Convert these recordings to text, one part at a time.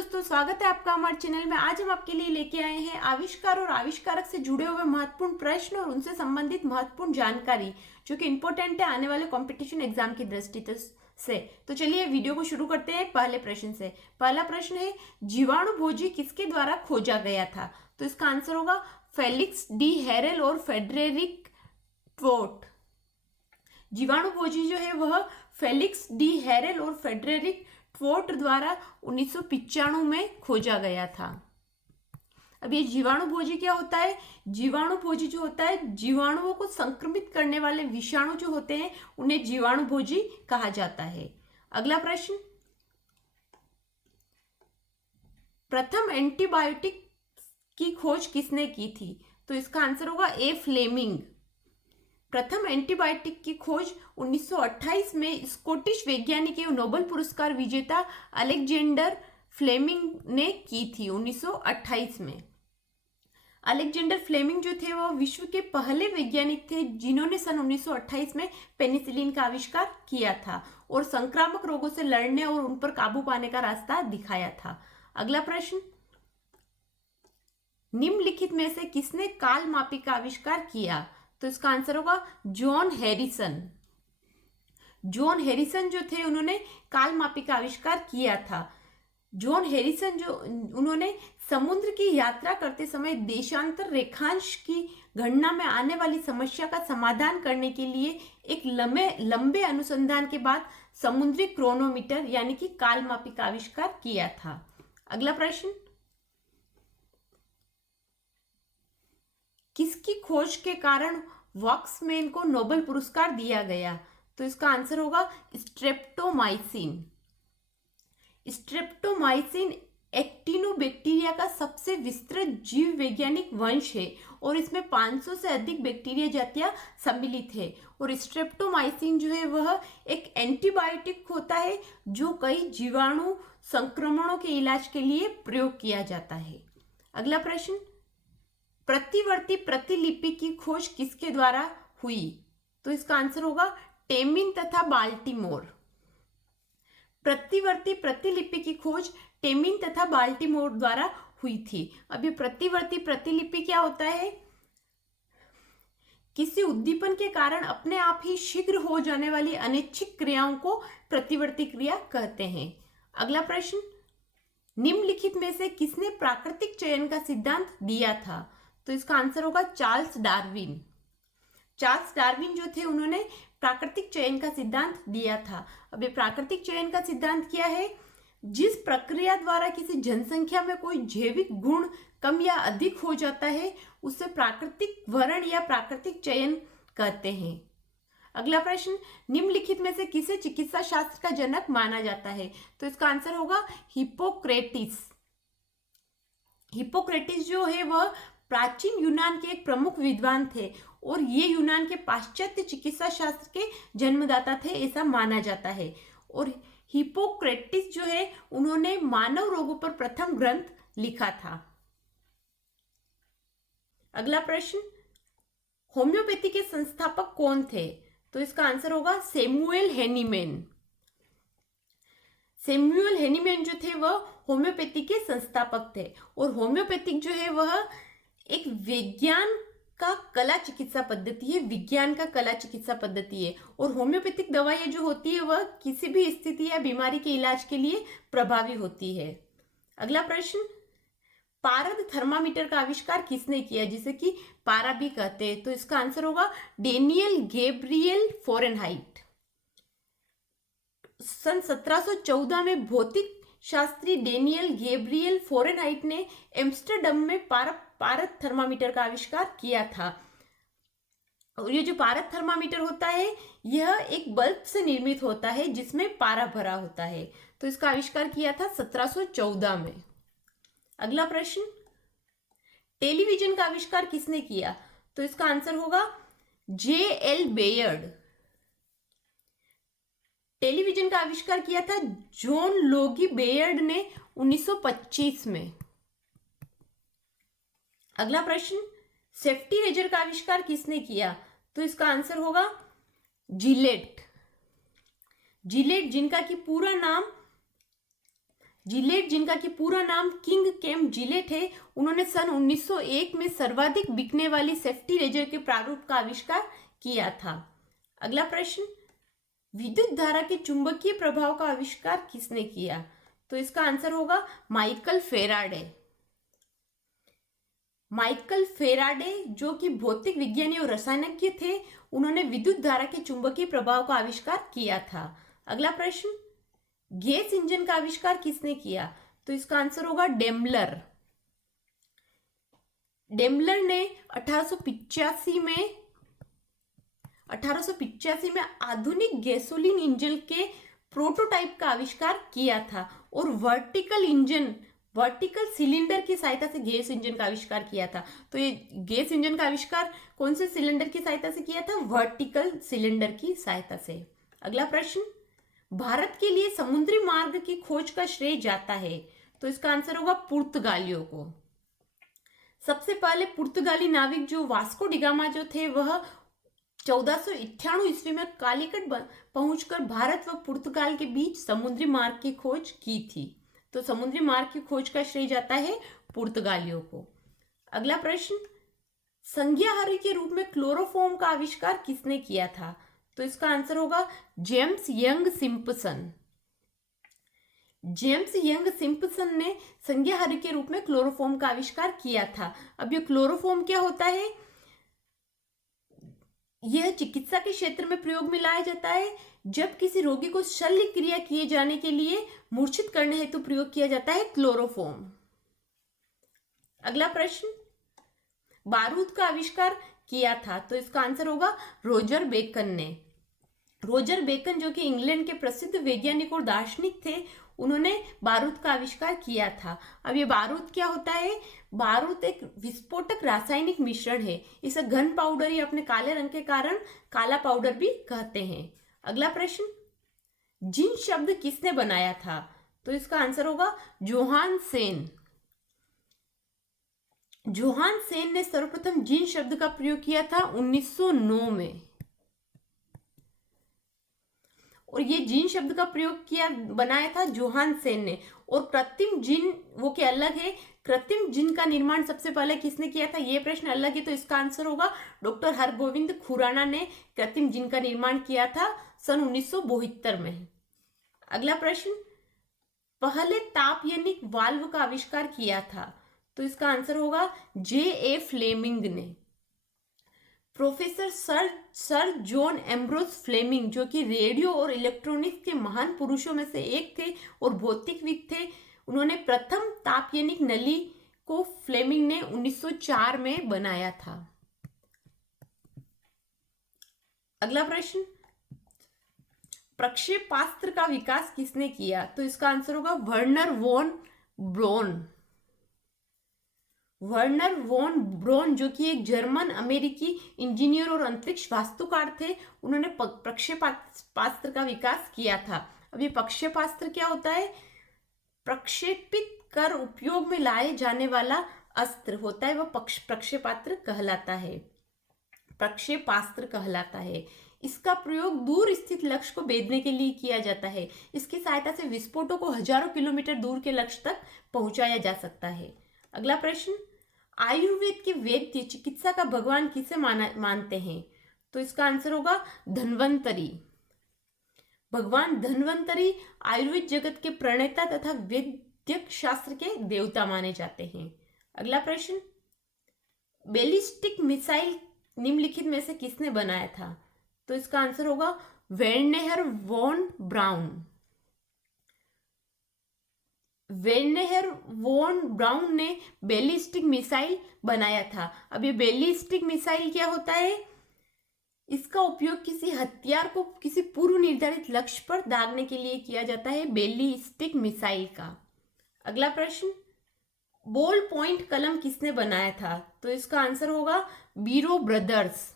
दोस्तों, स्वागत है आपका हमारे चैनल में। आज हम आपके लिए लेके आए हैं आविष्कार और आविष्कारक से जुड़े हुए महत्वपूर्ण प्रश्न और उनसे संबंधित महत्वपूर्ण जानकारी जो कि इंपॉर्टेंट है आने वाले कंपटीशन एग्जाम की दृष्टि से। तो चलिए वीडियो को शुरू करते हैं पहले प्रश्न से। पहला प्रश्न है, जीवाणु भोजी किसके द्वारा खोजा गया था? तो इसका आंसर होगा फेलिक्स डी हेरेल और फेडरेरिक ट्वोट। जीवाणु भोजी जो है वह फेलिक्स डी हेरेल और फेडरेरिक ट्वोट द्वारा 1995 में खोजा गया था। अब ये जीवाणु भोजी क्या होता है? जीवाणु भोजी जो होता है, जीवाणुओं को संक्रमित करने वाले विषाणु जो होते हैं उन्हें जीवाणु भोजी कहा जाता है। अगला प्रश्न, प्रथम एंटीबायोटिक की खोज किसने की थी? तो इसका आंसर होगा ए फ्लेमिंग। प्रथम एंटीबायोटिक की खोज 1928 में स्कॉटिश वैज्ञानिक एवं नोबेल पुरस्कार विजेता अलेक्जेंडर फ्लेमिंग ने की थी 1928 में। अलेक्जेंडर फ्लेमिंग जो थे वह विश्व के पहले वैज्ञानिक थे जिन्होंने सन 1928 में पेनिसिलिन का आविष्कार किया था और संक्रामक रोगों से लड़ने और उन पर काबू पाने का रास्ता दिखाया था। अगला प्रश्न, निम्नलिखित में से किसने कालमापी का आविष्कार किया? तो इसका आंसर होगा जॉन हैरिसन। जॉन हैरिसन जो थे उन्होंने कालमापी का आविष्कार किया था। जॉन हैरिसन जो उन्होंने समुद्र की यात्रा करते समय देशांतर रेखांश की गणना में आने वाली समस्या का समाधान करने के लिए एक लंबे अनुसंधान के बाद समुद्री क्रोनोमीटर यानी कि कालमापी का आविष्कार किया था। अगला प्रश्न, किसकी खोज के कारण वॉक्समैन को नोबेल पुरस्कार दिया गया? तो इसका आंसर होगा स्ट्रेप्टोमाइसिन। स्ट्रेप्टोमाइसिन एक्टिनोबैक्टीरिया का सबसे विस्तृत जीव वैज्ञानिक वंश है और इसमें 500 से अधिक बैक्टीरिया जातियां सम्मिलित है। और स्ट्रेप्टोमाइसिन जो है वह एक एंटीबायोटिक होता है जो कई जीवाणु संक्रमणों के इलाज के लिए प्रयोग किया जाता है। अगला प्रश्न, प्रतिवर्ती प्रतिलिपि की खोज किसके द्वारा हुई? तो इसका आंसर होगा टेमिन तथा बाल्टीमोर। प्रतिवर्ती प्रतिलिपि की खोज टेमिन तथा बाल्टीमोर द्वारा हुई थी। अब ये प्रतिवर्ती प्रतिलिपि क्या होता है? किसी उद्दीपन के कारण अपने आप ही शीघ्र हो जाने वाली अनैच्छिक क्रियाओं को प्रतिवर्ती क्रिया कहते हैं। अगला प्रश्न, निम्नलिखित में से किसने प्राकृतिक चयन का सिद्धांत दिया था? तो इसका आंसर होगा चार्ल्स डार्विन। चार्ल्स डार्विन जो थे उन्होंने प्राकृतिक चयन का सिद्धांत दिया था। अब ये प्राकृतिक चयन का सिद्धांत क्या है? जिस प्रक्रिया द्वारा किसी जनसंख्या में कोई जैविक गुण कम या अधिक हो जाता है उसे प्राकृतिक वर्ण या प्राकृतिक चयन कहते हैं। अगला प्रश्न, निम्नलिखित में से किसे चिकित्सा शास्त्र का जनक माना जाता है? तो इसका आंसर होगा हिप्पोक्रेटिस। हिप्पोक्रेटिस जो है वह प्राचीन यूनान के एक प्रमुख विद्वान थे और ये यूनान के पाश्चात्य चिकित्सा शास्त्र के जन्मदाता थे ऐसा माना जाता है। और हिप्पोक्रेटिस जो है उन्होंने मानव रोगों पर प्रथम ग्रंथ लिखा था। अगला प्रश्न, होम्योपैथी के संस्थापक कौन थे? तो इसका आंसर होगा सैमुअल हैनीमैन। सैमुअल हैनीमैन जो थे वह होम्योपैथी के संस्थापक थे और होम्योपैथिक जो है वह एक विज्ञान का कला चिकित्सा पद्धति है, विज्ञान का कला चिकित्सा पद्धति है। और होम्योपैथिक दवाइयां जो होती है वह किसी भी स्थिति या बीमारी के इलाज के लिए प्रभावी होती है। अगला प्रश्न, पारद थर्मामीटर का आविष्कार किसने किया जिसे कि पारा भी कहते हैं? तो इसका आंसर होगा डेनियल गैब्रियल फ़ारेनहाइट। सन 1714 में भौतिक शास्त्री डेनियल गैब्रियल फ़ारेनहाइट ने एम्स्टरडम में पारद थर्मामीटर का आविष्कार किया था। और ये जो पारद थर्मामीटर होता है यह एक बल्ब से निर्मित होता है जिसमें पारा भरा होता है। तो इसका आविष्कार किया था 1714 में। अगला प्रश्न, टेलीविजन का आविष्कार किसने किया? तो इसका आंसर होगा J.L. बेयर्ड। टेलीविजन का आविष्कार किया था जॉन लोगी बेयर्ड ने 1925 में। अगला प्रश्न, सेफ्टी रेजर का आविष्कार किसने किया? तो इसका आंसर होगा जिलेट। जिलेट जिनका कि पूरा नाम जिलेट, जिनका कि पूरा नाम किंग केम जिलेट है, उन्होंने सन 1901 में सर्वाधिक बिकने वाली सेफ्टी रेजर के प्रारूप का आविष्कार किया था। अगला प्रश्न, विद्युत धारा के चुंबकीय प्रभाव का आविष्कार किसने किया? तो इसका आंसर होगा माइकल फेराडे। माइकल फेराडे जो कि भौतिक विज्ञानी और रसायनज्ञ थे, उन्होंने विद्युत धारा के चुंबकीय प्रभाव का आविष्कार किया था। अगला प्रश्न, गैस इंजन का आविष्कार किसने किया? तो इसका आंसर होगा डेमलर। डेमलर ने 1885 में आधुनिक गैसोलीन इंजन के प्रोटोटाइप का आविष्कार किया था और वर्टिकल सिलेंडर की सहायता से गैस इंजन का आविष्कार किया था। तो ये गैस इंजन का आविष्कार कौन से सिलेंडर की सहायता से किया था? वर्टिकल सिलेंडर की सहायता से। अगला प्रश्न, भारत के लिए समुद्री मार्ग की खोज का श्रेय जाता है? तो इसका आंसर होगा पुर्तगालियों को। सबसे पहले पुर्तगाली नाविक जो वास्को डिगामा जो थे, वह 1498 ईस्वी में कालीकट पहुंचकर भारत व पुर्तगाल के बीच समुद्री मार्ग की खोज की थी। तो समुद्री मार्ग की खोज का श्रेय जाता है पुर्तगालियों को। अगला प्रश्न, संज्ञाहारी के रूप में क्लोरोफॉर्म का आविष्कार किसने किया था? तो इसका आंसर होगा James young Simpson. James young Simpson ने संज्ञाहारी के रूप में क्लोरोफॉर्म का आविष्कार किया था। अब ये क्लोरोफॉर्म क्या होता है? यह चिकित्सा के क्षेत्र में प्रयोग में लाया जाता है जब किसी रोगी को शल्य क्रिया किए जाने के लिए मूर्छित करने हेतु प्रयोग किया जाता है क्लोरोफॉर्म। अगला प्रश्न, बारूद का आविष्कार किया था? तो इसका आंसर होगा रोजर बेकन ने। रोजर बेकन जो कि इंग्लैंड के प्रसिद्ध वैज्ञानिक और दार्शनिक थे, उन्होंने बारूद का आविष्कार किया था। अब ये बारूद क्या होता है? बारूद एक विस्फोटक रासायनिक मिश्रण है। इसे घन पाउडर या अपने काले रंग के कारण काला पाउडर भी कहते हैं। अगला प्रश्न, जिन शब्द किसने बनाया था? तो इसका आंसर होगा जोहान सेन। जोहान सेन ने सर्वप्रथम जिन शब्द का प्रयोग किया था 1909 में, और ये जिन शब्द का प्रयोग बनाया था जोहान सेन ने। और कृत्रिम जिन वो क्या अलग है? कृत्रिम जिन का निर्माण सबसे पहले किसने किया था? ये प्रश्न अलग है, तो इसका आंसर होगा डॉक्टर हरगोविंद खुराना ने कृत्रिम जिन का निर्माण किया था सन 1972 में। अगला प्रश्न, पहले तापयनिक वाल्व का आविष्कार किया था? तो इसका आंसर होगा J.A. फ्लेमिंग ने। Professor sir John Ambrose Fleming जो कि रेडियो और इलेक्ट्रॉनिक्स के महान पुरुषों में से एक थे और भौतिकविद थे, उन्होंने प्रथम तापयनिक नली को फ्लेमिंग ने 1904 में बनाया था। अगला प्रश्न, प्रक्षेपास्त्र का विकास किसने किया? तो इसका आंसर होगा Wernher von Braun. Wernher von Braun जो कि एक जर्मन अमेरिकी इंजीनियर और अंतरिक्ष वास्तुकार थे, उन्होंने प्रक्षेपास्त्र का विकास किया था। अब ये प्रक्षेपास्त्र क्या होता है? प्रक्षेपित कर उपयोग में लाए जाने वाला अस्त्र होता है, वह प्रक्षेपास्त्र कहलाता है। प्रक्षेपास्त्र कहलाता है। इसका प्रयोग दूर स्थित लक्ष्य को भेदने के लिए किया जाता है। इसकी सहायता से विस्फोटों को हजारों किलोमीटर दूर के लक्ष्य तक पहुंचाया जा सकता है। अगला प्रश्न, आयुर्वेद के वैद्य चिकित्सा का भगवान किसे मानते हैं? तो इसका आंसर होगा धन्वंतरी। भगवान धन्वंतरी आयुर्वेद जगत के प्रणेता तथा वैद्यक शास्त्र के देवता माने जाते हैं। अगला प्रश्न, बैलिस्टिक मिसाइल निम्नलिखित में से किसने बनाया था? तो इसका आंसर होगा वेर्नेहर वॉन ब्राउन। वेर्नेहर वॉन ब्राउन ने बैलिस्टिक मिसाइल बनाया था। अब ये बैलिस्टिक मिसाइल क्या होता है? इसका उपयोग किसी हथियार को किसी पूर्व निर्धारित लक्ष्य पर दागने के लिए किया जाता है, बैलिस्टिक मिसाइल का। अगला प्रश्न, बॉल पॉइंट कलम किसने बनाया था? तो इसका आंसर होगा बीरो ब्रदर्स।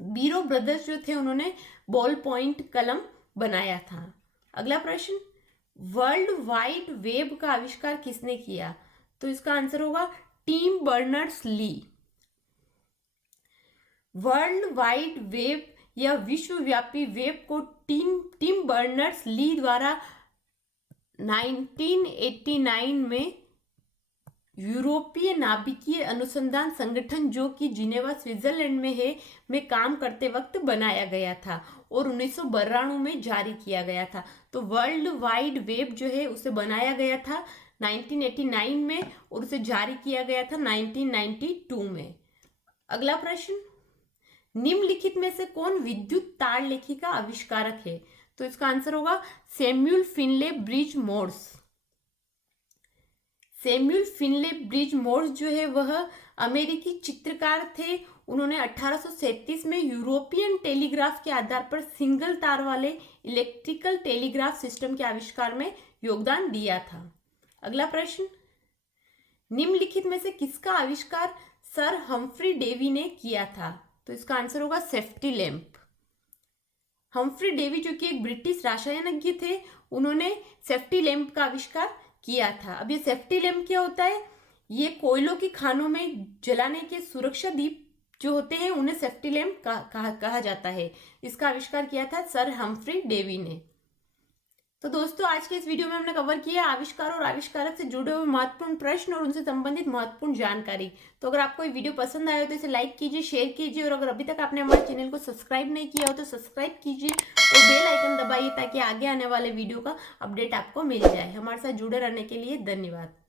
बीरो ब्रदर्स जो थे, उन्होंने बॉल पॉइंट कलम बनाया था। अगला प्रश्न, वर्ल्ड वाइड वेब का आविष्कार किसने किया? तो इसका आंसर होगा Tim Berners Lee. World Wide Web या विश्वव्यापी वेब को टिम बर्नर्स ली द्वारा 1989 में यूरोपीय नाभिकीय अनुसंधान संगठन, जो कि जिनेवा स्विट्जरलैंड में है, में काम करते वक्त बनाया गया था और 1992 में जारी किया गया था। तो वर्ल्ड वाइड वेब जो है उसे बनाया गया था 1989 में और उसे जारी किया गया था 1992 में। अगला प्रश्न, निम्नलिखित में से कौन विद्युत तारलेखी का आविष्कारक है? तो इसका आंसर होगा Samuel Finley Breese Morse. Samuel Finley Breese Morse जो है वह अमेरिकी चित्रकार थे। उन्होंने 1837 में यूरोपियन टेलीग्राफ के आधार पर सिंगल तार वाले इलेक्ट्रिकल टेलीग्राफ सिस्टम के आविष्कार में योगदान दिया था। अगला प्रश्न, निम्नलिखित में से किसका आविष्कार सर हम्फ्री डेवी ने किया था? तो इसका आंसर होगा सेफ्टी लैंप। हम्फ्री डेवी जो कि एक ब्रिटिश रसायनज्ञ थे, उन्होंने सेफ्टी लैंप का आविष्कार किया था। अब ये सेफ्टी लैंप क्या होता है? ये कोयलों की खानों में जलाने के सुरक्षा दीप जो होते हैं उन्हें सेफ्टी लैंप कहा जाता है। इसका आविष्कार किया था सर हम्फ्री डेवी ने। तो दोस्तों, आज के इस वीडियो में हमने कवर किया आविष्कार और आविष्कारक से जुड़े हुए महत्वपूर्ण प्रश्न और उनसे संबंधित महत्वपूर्ण जानकारी। तो अगर आपको ये वीडियो पसंद आया हो तो इसे लाइक कीजिए, शेयर कीजिए और अगर अभी तक आपने हमारे चैनल को सब्सक्राइब नहीं किया हो तो सब्सक्राइब कीजिए और बेल आइकन दबाइए ताकि आगे आने वाले वीडियो का अपडेट आपको मिल जाए। हमारे साथ जुड़े रहने के लिए धन्यवाद।